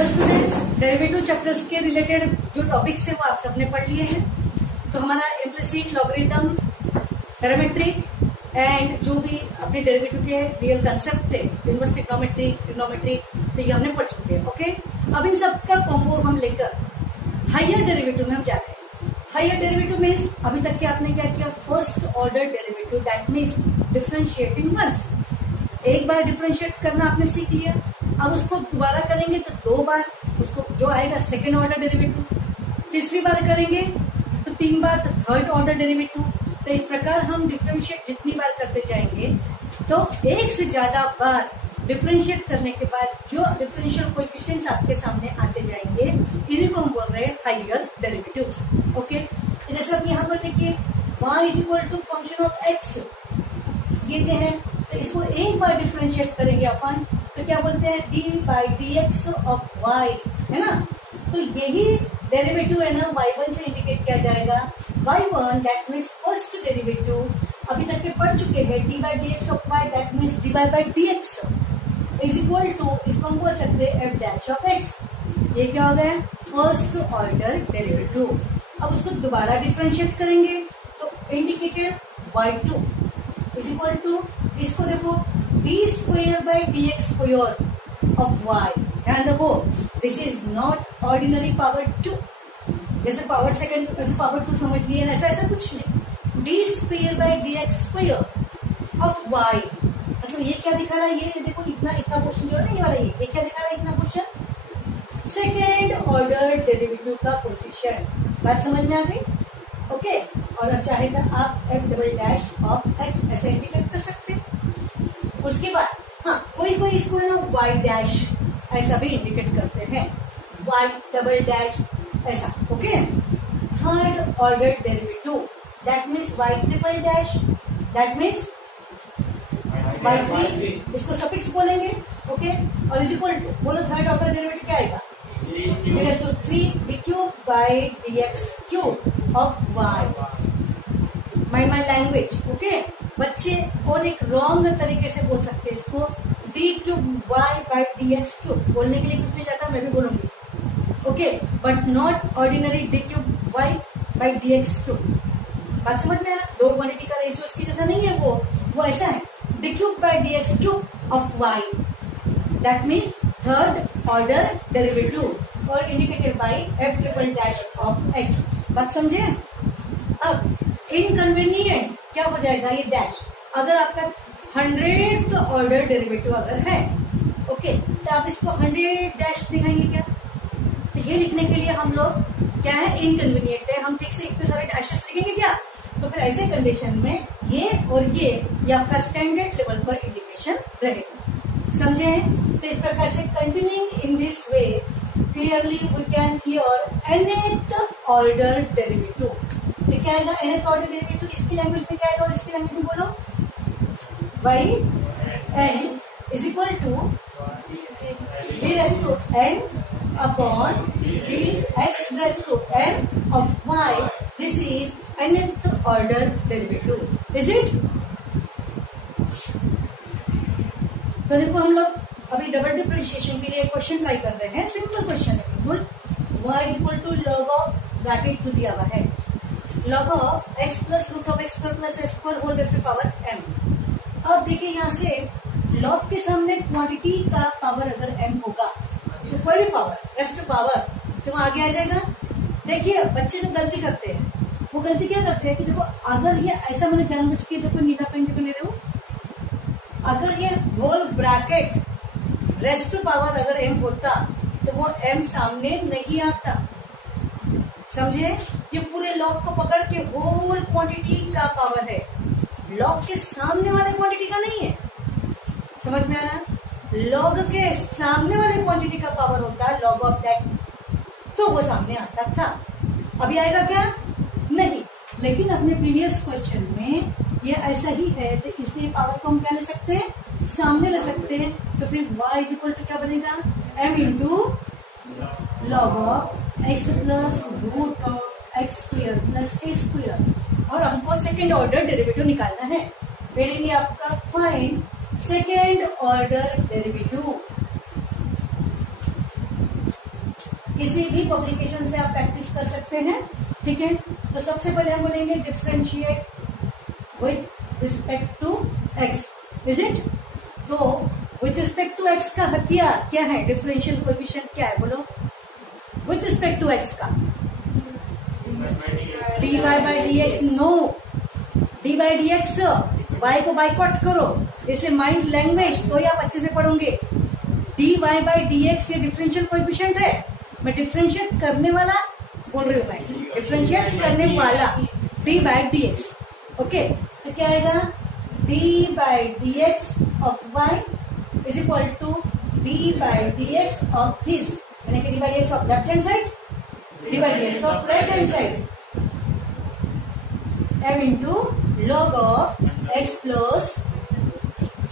Hello students, derivative chapters के related जो topics है वो आप सबने पढ़ लिए हैं। तो हमारा इम्प्लिसिट, लॉगरिथम, पैरामेट्रिक एंड जो भी अपने डेरिवेटिव के रियल कंसेप्ट है, इनवर्स ट्रिग्नोमेट्रिक, तो ये हमने पढ़ चुके हैं। ओके, अब इन सब का कॉम्बो हम लेकर हायर डेरिवेटिव में हम जा रहे हैं। हायर डेरिवेटिव मीन्स अभी तक के आपने क्या किया, first order derivative, that means differentiating once. एक बार डिफरेंशिएट करना आपने सीख लिया, अब उसको दोबारा करेंगे तो 2 बार उसको जो आएगा सेकेंड ऑर्डर डेरिवेटिव, तीसरी बार करेंगे तो 3 बार, तो थर्ड ऑर्डर डेरिवेटिव। तो इस प्रकार हम डिफरेंशिएट जितनी बार करते जाएंगे तो एक से ज्यादा बार डिफरेंशिएट करने के बाद जो डिफरेंशियल कोएफिशिएंट्स आपके सामने आते जाएंगे, इन्हीं को हम बोल रहे हैं हायर डेरिवेटिव्स। ओके, जैसे अब यहाँ पर देखिए y is equal to function of x, ये जो है तो इसको एक बार डिफरेंशिएट करेंगे अपन तो क्या बोलते हैं, d/dx ऑफ y, है ना। तो यही डेरिवेटिव है ना y1 से इंडिकेट किया जाएगा। y1 that means first derivative, अभी तक के पढ़ चुके हैं, d/dx of y that means dy/dx is equal to, इसको हम बोल सकते हैं f डैश ऑफ x। ये क्या हो गया, फर्स्ट ऑर्डर डेरिवेटिव। अब उसको दोबारा डिफरेंशिएट करेंगे तो indicated y2 is equal to, इसको देखो d²/dx² ऑफ y। ध्यान रखो, this is not ordinary power 2, जैसे पावर सेकंड पावर 2 समझ लिए ना, ऐसा कुछ नहीं। d²/dx² ऑफ y, मतलब ये क्या दिखा रहा है, ये देखो इतना क्वेश्चन जो है ना, ये वाला ये क्या दिखा रहा है, इतना क्वेश्चन सेकेंड ऑर्डर डेरिवेटिव का कोएफिशिएंट। बात समझ में आ गई? ओके, और अब चाहे तो आप f double dash of x ऐसे इंडिकेट कर सकते हैं। उसके बाद हाँ, कोई इसको है ना y डैश ऐसा भी इंडिकेट करते हैं, y डबल डैश ऐसा। Okay, third order derivative that means y triple dash, that means y3, इसको सफिक्स बोलेंगे। ओके, और इज इक्वल टू, बोलो थर्ड ऑर्डर डेरिवेटिव क्या आएगा, 3d³ of y। My language. Okay, बच्चे और एक रॉन्ग तरीके से बोल सकते हैं इसको, d³y/dx³ बोलने के लिए कुछ नहीं जाता, मैं भी बोलूंगी। Okay, but not ordinary d³y/dx³। बात समझ में आ रहा, दो क्वांटिटी का रेशियो इसकी जैसा नहीं है, वो ऐसा है, d³/dx³ of y, that means third order derivative और indicated by f triple dash of x। बात समझे? अब इनकन्वीनियंट क्या हो जाएगा, ये डैश अगर आपका 100th ऑर्डर डेरिवेटिव अगर है, ओके, तो आप इसको 100 डैश दिखाएंगे क्या, तो ये लिखने के लिए हम लोग क्या है, इनकन्वीनियंट है, हम ठीक से इतने सारे डैशेस लिखेंगे क्या, तो फिर ऐसे कंडीशन में ये और ये आपका स्टैंडर्ड लेवल पर इंडिकेशन रहेगा। समझे हैं? तो इस प्रकार से continuing in this way clearly we can hear nth order derivative. तो क्या आएगा, nth ऑर्डर डेरिवेटिव इसकी लैंग्वेज में क्या आएगा और इसकी लैंग्वेज में बोलो, y(n) is equal to d⁻n upon dx⁻n of y। This is nth order derivative, is it? तो देखो हम लोग अभी डबल डिफरेंशिएशन के लिए क्वेश्चन ट्राई कर रहे हैं, सिंपल क्वेश्चन है बिल्कुल। y is equal to log of, bracket तो दिया हुआ है, log of x plus root of x² plus s² whole raised to power m। अब देखिए यहाँ से लॉग के सामने क्वांटिटी का पावर अगर m होगा तो कोई भी पावर रेज़्ड टू पावर तो वहां आगे आ जाएगा। देखिए बच्चे जो गलती करते हैं वो गलती क्या करते हैं कि देखो, अगर ये ऐसा, मैंने जानबूझ के देखो नीला पेन के ले रहे हो, अगर ये whole bracket raised to power अगर m होता तो वो m सामने नहीं आता। समझे? ये पूरे लॉग को पकड़ के होल क्वांटिटी का पावर है, लॉग के सामने वाले क्वांटिटी का नहीं है। समझ में आ रहा है? लॉग के सामने वाले क्वांटिटी का पावर होता है लॉग ऑफ दैट, तो वो सामने आता था। अभी आएगा क्या? नहीं। लेकिन अपने प्रीवियस क्वेश्चन में ये ऐसा ही है, तो इसलिए पावर को हम क्या ले सकते हैं, सामने ले सकते हैं। तो फिर y इज इक्वल टू क्या बनेगा, m into log of x plus root of x² plus a²। और हमको सेकेंड ऑर्डर डेरिवेटिव निकालना है, फिर आपका फाइंड सेकेंड ऑर्डर डेरिवेटिव। किसी भी पब्लिकेशन से आप प्रैक्टिस कर सकते हैं, ठीक है। तो सबसे पहले हम बोलेंगे differentiate with respect to x, is it. तो विथ रिस्पेक्ट टू एक्स का हथियार क्या है, डिफरेंशियल कोएफिशिएंट क्या है, बोलो। विथ रिस्पेक्ट टू एक्स का dy by d x, no, d by d x, y को बाइकआउट करो, इसलिए माइंड लैंग्वेज तो ही आप अच्छे से पढ़ोगे। D y by d x ये डिफरेंशियल कोएफिशिएंट है, मैं डिफरेंशिएट करने वाला बोल रही हूँ, मैं डिफरेंशिएट करने वाला d by d x, okay. तो क्या आएगा, d by d x of y is equal to d by d x of this, यानी कि d by d x of left hand side, d by d x of right hand side, m into log of x plus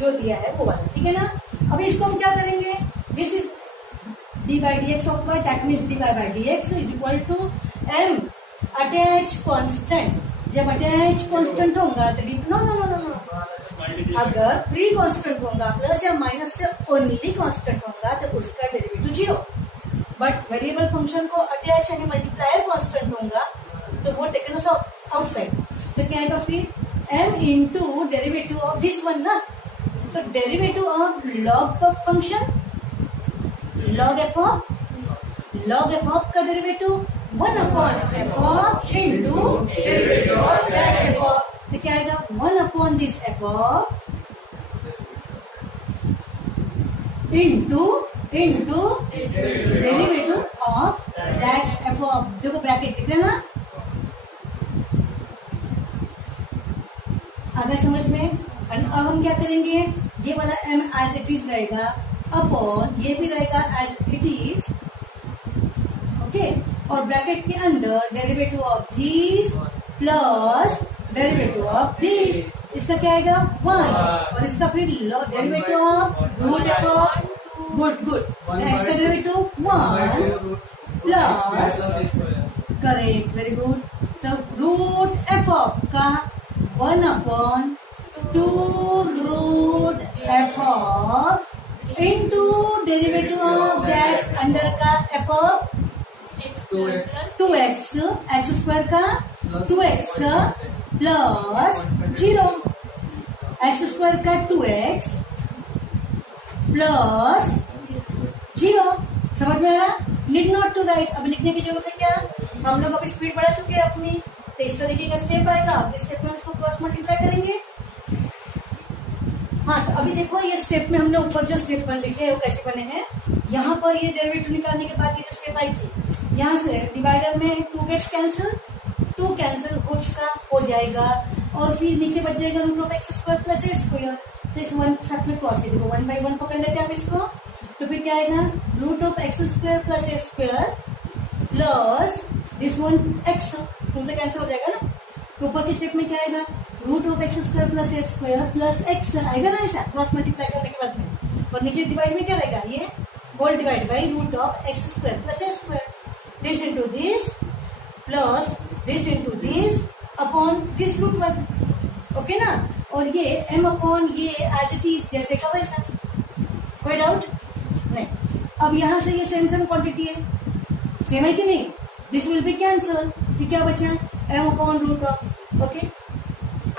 जो दिया है वो वाला, ठीक है ना। अब इसको हम क्या करेंगे, this is d by d x of y, that means d y by d x is equal to m attach constant. जब अटैच कॉन्स्टेंट होगा तो d, no no no no, अगर प्री कॉन्स्टेंट होगा प्लस या minus से only constant होगा तो उसका derivative zero, but variable function को अटैच यानी मल्टीप्लायर कॉन्स्टेंट होगा तो वो टेकन आउटसाइड। तो क्या आएगा फिर, m into derivative of this one ना, तो derivative of log of function, log f of का derivative 1 upon f of into derivative of that f of, तो क्या आएगा 1 upon this f of into derivative of that f of, देखो bracket दिख रहा है ना, अगर समझ में। अब हम क्या करेंगे, ये वाला m एज इट इज रहेगा अपॉन ये भी रहेगा एज इट इज, ओके, और ब्रैकेट के अंदर derivative of this plus derivative of this, इसका क्या आएगा 1, और इसका फिर derivative of root f of, good, इसका derivative 1 plus, correct, very good. तो रूट एफ ऑफ का 1 upon 2 root f of into derivative of that अंदर का F of 2x, x square का 2x प्लस 0, एक्स स्क्वायर का 2x plus 0, समझ में आ रहा। नीड नॉट टू राइट, अब लिखने की जरूरत है क्या, हम लोग अभी स्पीड बढ़ा चुके हैं अपनी, तो इस तरीके का स्टेप आएगा, इस स्टेप में इसको क्रॉस मल्टीप्लाई करेंगे। हाँ, तो अभी देखो ये स्टेप में हमने ऊपर जो स्टेप बन लिखे हैं वो कैसे बने हैं, यहाँ पर ये डेरिवेटिव निकालने के बाद ये जो स्टेप आई थी, यहाँ से डिवाइडर में 2 गेट्स कैंसिल, 2 कैंसिल हो जाएगा, और फिर नीचे बच जाएगा root of x square plus a square, तो इस 1 के साथ में क्रॉस है, देखो 1 बाई 1 पकड़ लेते हैं आप इसको, तो फिर क्या आएगा root of x square plus a square plus this one x, 2 से कैंसिल हो जाएगा ना, तो ऊपर के स्टेप में क्या आएगा root of x square plus a square plus x आएगा ना, ऐसा क्रॉस मल्टीप्लाई करने के बाद में, और नीचे डिवाइड में क्या रहेगा, ये whole divide by root of x square plus a square, this into this plus this into this upon this root 1, okay ना। और ये m अपॉन ये एज इट इज जैसे का वैसा, कोई डाउट नहीं। अब यहाँ से ये सेम क्वांटिटी है, सेम है कि नहीं, दिस विल बी कैंसल, फिर क्या बचा m upon root of, okay.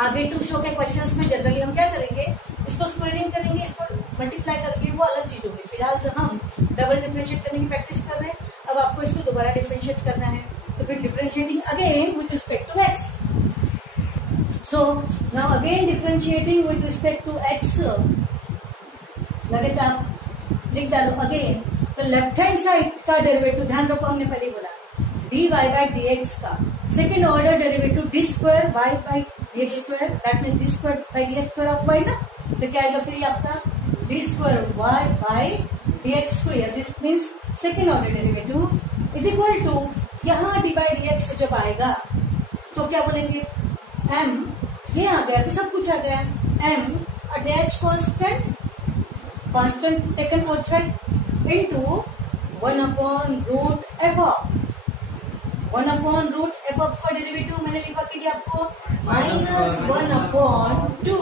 आगे टू शो के क्वेश्चंस में जनरली हम क्या करेंगे, इसको स्क्वायरिंग करेंगे, इसको मल्टीप्लाई करके, वो अलग चीज होगी। फिलहाल तो हम डबल डिफरेंशिएट करने की प्रैक्टिस कर रहे हैं, अब आपको इसको दोबारा डिफरेंशिएट करना है, तो फिर differentiating again with respect to x. So now again differentiating with respect to x, लगातार लिख डालो अगेन। तो लेफ्ट हैंड साइड का डेरिवेटिव ध्यान रखो, हमने पहले बोला d y by d x का second order derivative d square y by d x square, that means d square by d x square of y ना, तो क्या आएगा फिर ये आपका d square y by d x square, this means second order derivative is equal to, यहाँ d by d x जब आएगा तो क्या बोलेंगे m, ये आ गया तो सब कुछ आ गया, m attach constant taken outside into 1 upon root f of, 1 upon root f of का डेरिवेटिव मैंने लिखा के दिया आपको माइनस 1 अपॉन 2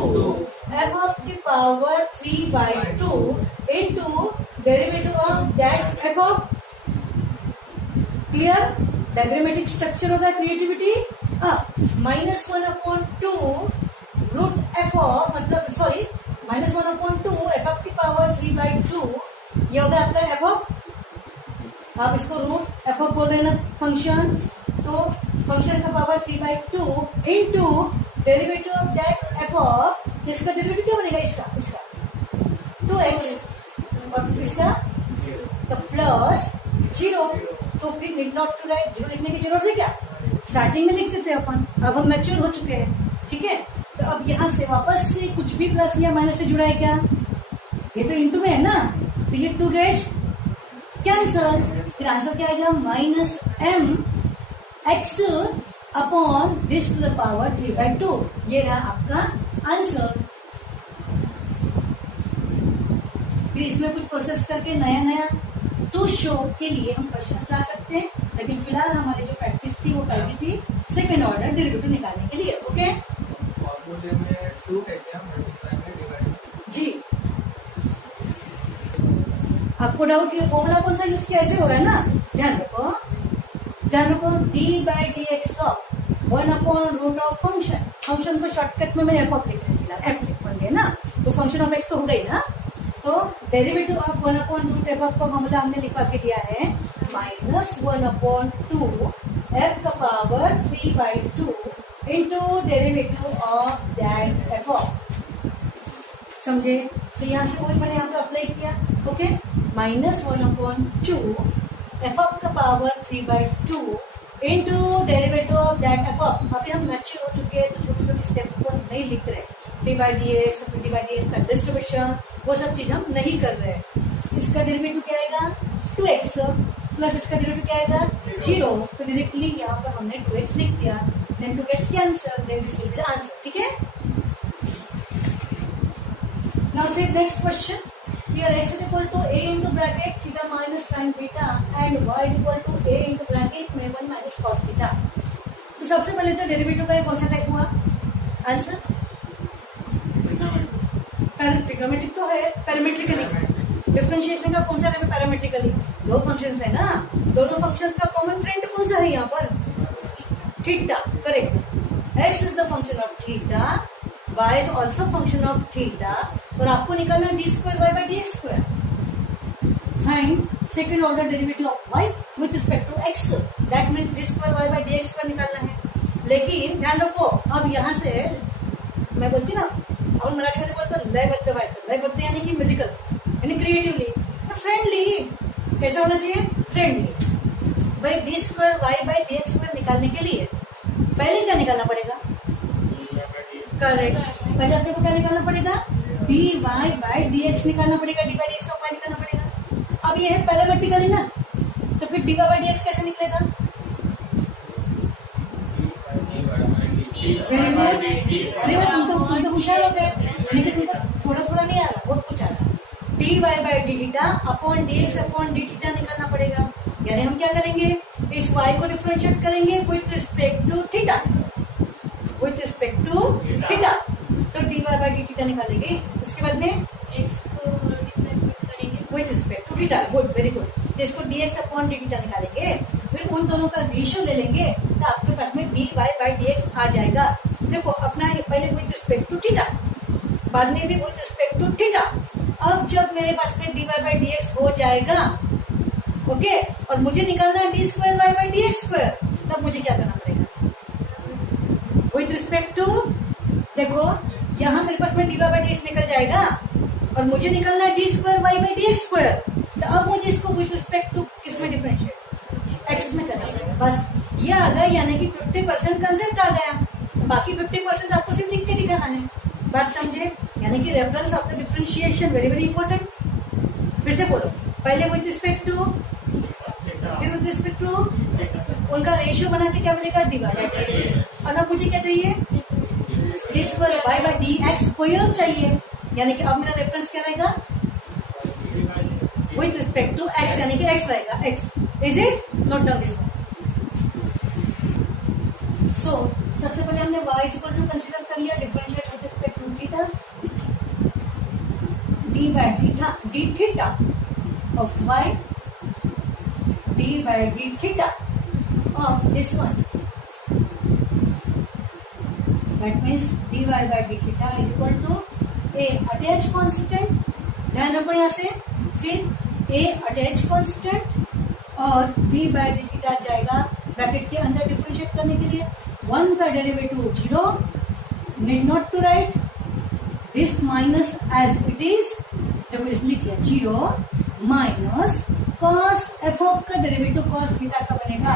एफ ऑफ की power 3/2 into derivative of that f of, clear? Diagrammatic structure होगा क्रिएटिविटी। -1/2 रूट एफ ऑफ, मतलब sorry -1/2 f of की पावर 3/2, ये होगा आपका एफ ऑफ। आप इसको रूट एफ ऑफ बोल रहे हैं ना फंक्शन, तो फंक्शन का power 3/2 into derivative of that f of. इसका डेरिवेटिव क्या बनेगा? इसका 2x और इसका तो प्लस 0। तो फिर नीड नॉट टू राइट, 0 लिखने की जरूरत है क्या? स्टार्टिंग में लिख देते हैं अपन, अब हम मैच्योर हो चुके हैं, ठीक है। तो अब यहाँ से वापस से कुछ भी प्लस या माइनस से जुड़ा है क्या? ये तो इंटू में है ना, तो ये 2 गेट्स कैंसल। फिर आंसर क्या आएगा? -mx upon this to the power 3/2। ये रहा आपका आंसर। फिर इसमें कुछ प्रोसेस करके नया टू शो के लिए हम क्वेश्चन ला सकते हैं, लेकिन फिलहाल हमारी जो प्रैक्टिस थी वो पहली थी सेकेंड ऑर्डर डेरिवेटिव निकालने के लिए। ओके जी, आपको डाउट ये फॉर्मूला कौन सा यूज किया ऐसे हो रहा है ना? ध्यान रखो d/dx ऑफ 1/रूट ऑफ फंक्शन। फंक्शन को शॉर्टकट में मैं एफ ऑफ लिख रही हूँ, फिलहाल एफ लिख बन गया ना, तो फंक्शन ऑफ एक्स तो हो गई ना। तो डेरिवेटिव ऑफ 1/रूट एफ ऑफ का फॉर्मूला हमने लिखवा के दिया है -1/2 एफ का power 3/2 into derivative of that f of. समझे? तो यहाँ से वही मैंने यहाँ पे अप्लाई किया। ओके, -1/2 एफ ऑफ का power 3/2 into derivative of that f of. अभी हम मैच्योर हो चुके हैं, तो छोटी छोटी स्टेप्स को नहीं लिख रहे। d/dx का डिस्ट्रीब्यूशन वो सब चीज हम नहीं कर रहे हैं। इसका डेरिवेटिव क्या आएगा? 2x प्लस इसका डेरिवेटिव क्या आएगा? 0। तो डायरेक्टली यहाँ पर हमने 2x लिख दिया, then 2 gets cancel, then this will be the answer. ठीक है, नाउ से next question. Here x is equal to a into bracket theta minus sin theta and y is equal to a into bracket में 1 minus cos theta। तो सबसे पहले तो derivative का ये कौन सा टाइप हुआ? आंसर ट्रिग्नोमेट्रिक तो है, पैरामेट्रिकली। डिफरेंशिएशन का कौन सा टाइप है? पैरामेट्रिकली। दो फंक्शंस है ना, दोनों फंक्शंस का कॉमन ट्रेंड कौन सा है यहाँ पर? Theta, correct. x is the function of theta, y is also function of theta, और आपको निकालना d2y/dx²। Find second order derivative of y with respect to x, that means d2y/dx² निकालना है। लेकिन ध्यान रखो, अब यहाँ से मैं बोलती ना, और मराठी में बोलते लयबद्ध व्हायचं। लयबद्ध यानी कि म्यूजिकल, यानी क्रिएटिवली, फ्रेंडली। कैसा होना चाहिए? फ्रेंडली। भाई d2y/dx² निकालने के लिए पहले क्या निकालना पड़ेगा? करेक्ट, पहले अपने को क्या निकालना पड़ेगा? dy/dx निकालना पड़ेगा, dy/dx ऑफ y निकालना पड़ेगा। अब ये है पैरामेट्रिकली ना, तो फिर dy/dx कैसे निकलेगा? Very good. अरे तुम तो होशियार हो गए, लेकिन तुमको थोड़ा नहीं आ रहा, बहुत कुछ आ रहा। dy/dθ upon dx upon dθ निकालना पड़ेगा। यानी हम क्या करेंगे? इस y को डिफरेंशिएट करेंगे with respect to theta, with respect to theta. तो dy/dθ निकालेंगे, उसके बाद में x को डिफरेंशिएट करेंगे with respect to theta. Good, very good. तो इसको dx अपॉन dθ निकालेंगे, फिर उन दोनों का रेशियो ले लेंगे, तो आपके पास में dy/dx आ जाएगा। देखो, अपना पहले विथ रिस्पेक्ट टू थीटा, बाद में भी विथ रिस्पेक्ट टू थीटा। अब जब मेरे पास में dy/dx हो जाएगा, ओके, और मुझे निकालना है d2y/dx², तब मुझे क्या करना पड़ेगा? विथ रिस्पेक्ट टू, देखो यहाँ मेरे पास में dy/dx निकल जाएगा, और मुझे निकलना है d2y/dx²। तो अब मुझे इसको विथ रिस्पेक्ट टू किसमें डिफरेंशिएट? x में करना पड़ेगा। बस ये आ गया, यानी कि 50% कंसेप्ट आ गया। बाकी 50% आपको सिर्फ लिख के दिखाना है। बात समझे? यानी कि reference of the differentiation very very important. फिर से बोलो, पहले विथ रिस्पेक्ट टू, फिर विथ रिस्पेक्ट टू, उनका रेशियो बना के क्या मिलेगा? dy/dx। और अब मुझे क्या चाहिए? d2y/dx² चाहिए। यानी कि अब मेरा रेफरेंस क्या रहेगा? विथ रिस्पेक्ट टू x, यानी कि x रहेगा, x। Is it? Note down this. So सबसे पहले हमने y is equal to consider कर लिया, differentiate with respect to theta, d/dθ of y dy/dθ of this one. That means dy by d theta is equal to a attached constant, ध्यान रखो यहाँ से, फिर a attached constant और d by d theta जाएगा bracket के अंदर differentiate करने के लिए. 1 का derivative 0, need not to write this minus as it is. देखो इसलिए लिख लिया 0 माइनस कॉस एफ ऑफ का डेरिवेटिव कॉस थीटा का बनेगा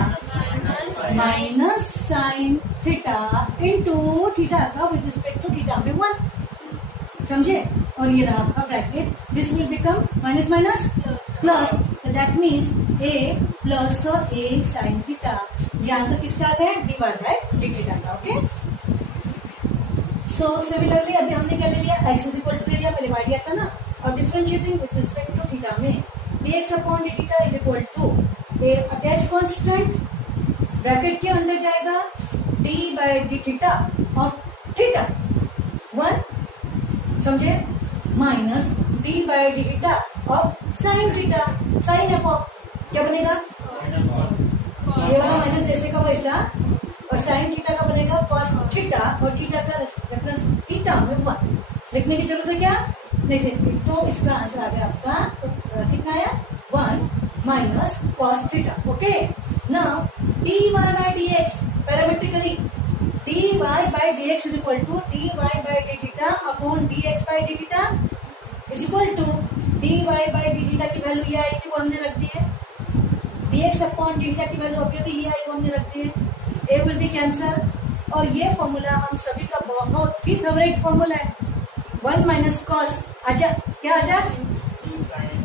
minus sine theta into theta का विद रिस्पेक्ट टू थीटा में 1. समझे? और ये रहा आपका bracket. This will become minus minus plus, that means a plus a sine theta. ये आंसर किसका आ गया? D y by d theta का. ओके, सो सिमिलरली अभी हमने क्या ले लिया? एक्स इज इक्वल टू ले लिया, पहले वाई लिया था ना. और differentiating with respect to theta में dx upon d theta is equal to a attach constant, bracket के अंदर जाएगा d बाय डी थीटा और थीटा 1, समझे, minus d by d theta और sine theta, sine f of क्या बनेगा? ये वाला माइनस जैसे का वैसा, और साइन थीटा का बनेगा कॉस थीटा और थीटा का रेफरेंस थीटा में 1. लिखने की जरूरत है क्या? नहीं देखते. तो इसका आंसर आ गया आपका, तो कितना आया? 1 minus cos theta. Okay, now dy by dx parametrically dy by dx is equal to dy by d theta upon dx by d theta is equal to dy by d theta की value ये आई थी, वो हमने रख दी है. dx अपॉन d theta की वैल्यू अभी ये आई, वो हमने रख दी है. a will be cancel. और ये फॉर्मूला हम सभी का बहुत ही फेवरेट फॉर्मूला है. 1 माइनस कॉस आजा, क्या आजा?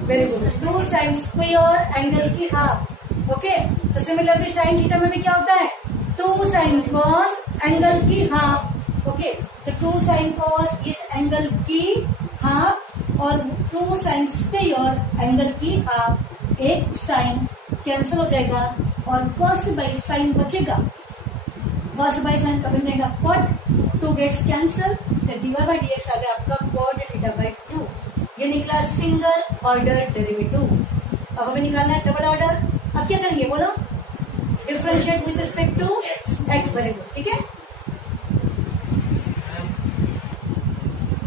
Very good. 2 sine square angle की हाफ. ओके, तो सिमिलरली साइन थीटा में भी क्या होता है? 2 साइन कॉस एंगल की हाफ. ओके, तो 2 साइन कॉस इस एंगल की हाफ और 2 साइन स्क्वायर एंगल की हाफ. एक साइन कैंसिल हो जाएगा और कॉस बाई साइन बचेगा. कॉस बाई साइन कब बन जाएगा? कॉट. 2 गेट्स कैंसिल, तो d y by d x आ गया आपका कॉट थीटा बाई 2. ये निकला सिंगल ऑर्डर डेरिवेटिव. अब हमें निकालना है डबल ऑर्डर. अब क्या करेंगे बोलो? Differentiate with respect to x. Very good. ठीक है,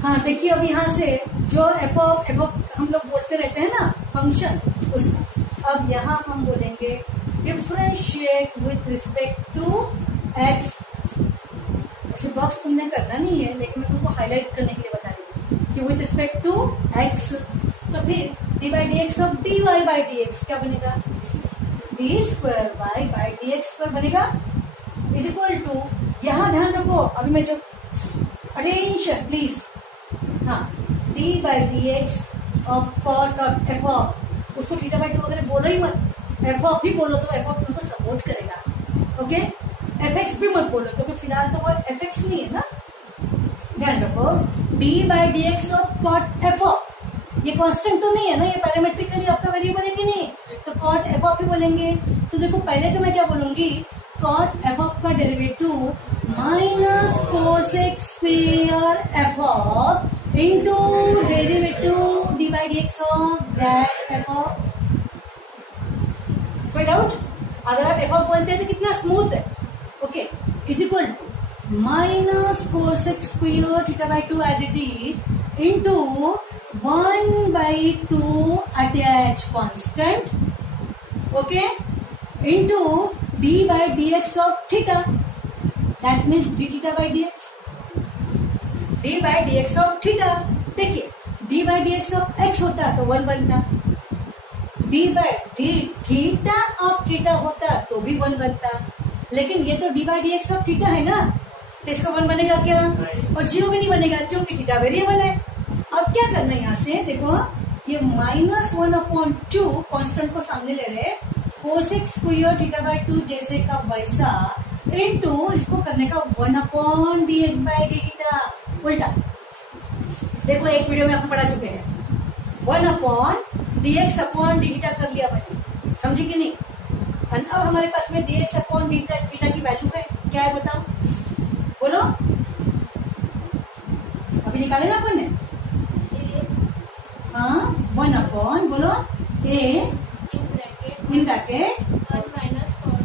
हाँ देखिए अब यहाँ से जो एफ ऑफ हम लोग बोलते रहते हैं ना फंक्शन, उसका अब यहाँ हम बोलेंगे differentiate with respect to x. ऐसे बॉक्स तुमने करना नहीं है, लेकिन मैं तुमको हाईलाइट करने के लिए बता रही हूँ कि विद रिस्पेक्ट टू एक्स. तो फिर d by d x of d y by d x क्या बनेगा? D square y by d x square बनेगा इज इक्वल टू, यहाँ ध्यान रखो अभी मैं जो अटेंशन प्लीज, हाँ, d by d x of cot of f of, उसको थीटा बाई 2 वगैरह बोलो ही मत, एफ ऑफ ही बोलो तो एफ ऑफ तुमको सपोर्ट करेगा. ओके, एफ एक्स भी मत बोलो क्योंकि फिलहाल तो वो एफ एक्स नहीं है ना. ध्यान रखो d by d x of cot f of, ये कांस्टेंट तो नहीं है ना, ये पैरामेट्रिकली आपका वेरिएबल है कि नहीं, तो कॉट एफ ऑफ ही बोलेंगे. तो देखो पहले तो मैं क्या बोलूंगी? कॉट एफ ऑफ का derivative minus cosec square F of into derivative D by d x of that f of. कोई डाउट? अगर आप एफ ऑफ बोलते हैं तो कितना स्मूथ है. Okay, is equal to minus cosec square theta by 2 as it is into 1/2 attach constant. Okay, into d by d x of theta, that means d theta by d x. D by d x of theta, देखिए d by d x of x होता तो 1 बनता, d by d theta of theta होता तो भी 1 बनता. लेकिन ये तो d by d x of theta है ना, तो इसका 1 बनेगा क्या? और 0 भी नहीं बनेगा क्योंकि थीटा वेरिएबल है. अब क्या करना है यहाँ से? देखो ये -1/2 कांस्टेंट को सामने ले रहे, कोसेक स्क्वायर थीटा बाई 2 जैसे का वैसा इनटू इसको करने का 1/dx बाई डी थीटा उल्टा. देखो एक वीडियो में हम पढ़ा चुके हैं, 1/dx अपॉन डी थीटा कर लिया मैंने, समझी कि नहीं? और अब हमारे पास में dx अपॉन डी थीटा की वैल्यू है, क्या है बताओ, बोलो. अभी निकाले ना अपन ने, हाँ 1 अपॉन बोलो a in bracket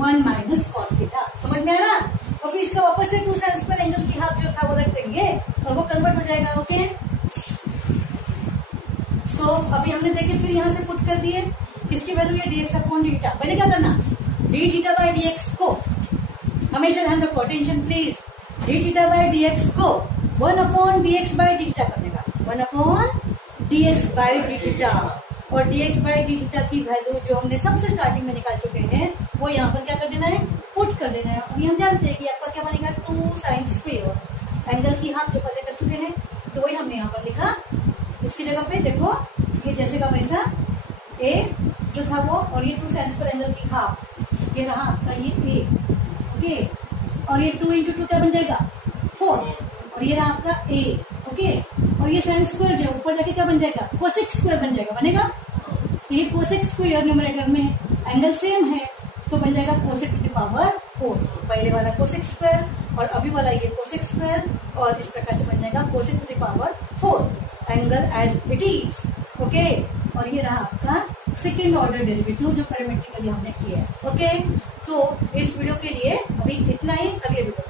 1 1 minus cos theta. समझ में आ रहा? और फिर इसका वापस से 2 साइन स्क्वायर एंगल की हाफ जो था वो रख देंगे और वो कन्वर्ट हो जाएगा। ओके, सो अभी हमने देखे फिर यहां से पुट कर दिए किसकी वैल्यू है dx अपॉन डी थीटा। पहले क्या करना, डी थीटा बाय dx को हमेशा ध्यान रखो, attention please, d theta by dx को 1 upon dx by d theta करने का, 1 upon dx by d theta. और dx बाय डी थीटा की वैल्यू जो हमने सबसे स्टार्टिंग में निकाल चुके हैं वो यहाँ पर क्या कर देना है, पुट कर देना है। अभी हम जानते हैं कि आपका क्या बनेगा 2 साइन स्क्वायर एंगल की हाफ जो पहले कर चुके हैं, तो वही हमने यहाँ पर लिखा। इसकी जगह पे देखो ये जैसे का वैसा a जो था वो, और ये 2 साइन स्क्वायर एंगल की हाफ ये रहा आपका ये a। ओके, और ये 2 इंटू 2 क्या बन जाएगा 4, और ये रहा आपका a। ओके, और ये साइन स्क्वायर जो ऊपर जाके क्या बन जाएगा कोसेक स्क्वायर बन जाएगा, बनेगा ये कोसेक स्क्वायर न्यूमरेटर में एंगल सेम है तो बन जाएगा कोसेक टू द पावर 4। पहले वाला कोसेक स्क्वायर और अभी वाला ये कोसेक स्क्वायर, और इस प्रकार से बन जाएगा cosec to the power 4 angle as it is. Okay, और ये रहा आपका सेकेंड ऑर्डर डेरिवेटिव जो पैरामेट्रिकली हमने किया है। ओके, तो इस वीडियो के लिए अभी इतना ही, अगले वीडियो